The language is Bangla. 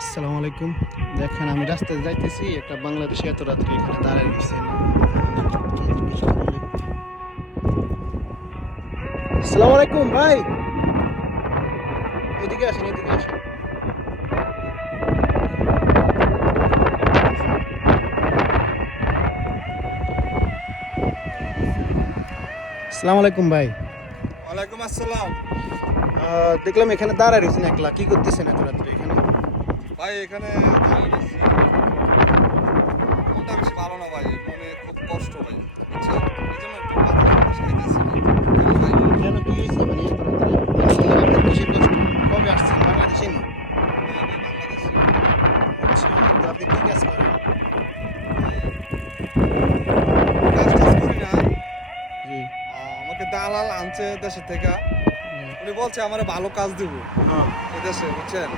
আসসালামু আলাইকুম। দেখেন আমি রাস্তায় যাইতেছি, একটা বাংলাদেশি এত রাত্রে এখানে দাঁড়ায় গেছেন। আসসালামু আলাইকুম ভাই, এদিকে আসেন, এদিকে আসেন। আসসালামু আলাইকুম ভাই। ওয়ালাইকুম আসসালাম। দেখলাম এখানে দাঁড়ায় রয়েছেন একলা, কি করতেছেন এত রাত্রে এখানে? ভাই এখানে দাঁড়িয়ে রয়েছি। মনটা বেশি ভালো না ভাই, মনে খুব কষ্ট ভাই, বুঝছেন? এই জন্য একটু বাতাস খাইতেছি কেন ভাই? কেন, কি হয়েছে? মানে এত রাত্রে আপনার কিসের কষ্ট? কবে আসছেন? বাংলাদেশে নি? হ্যাঁ ভাই, বাংলাদেশি। আচ্ছা, তো আপনি কি কাজ করেন? কাজ টাজ করি না। জি। আমাকে দালাল আনছে দেশের থেকে। উনি বলছে আমার ভালো কাজ দিব হ্যাঁ। এদেশে, বুঝছেন?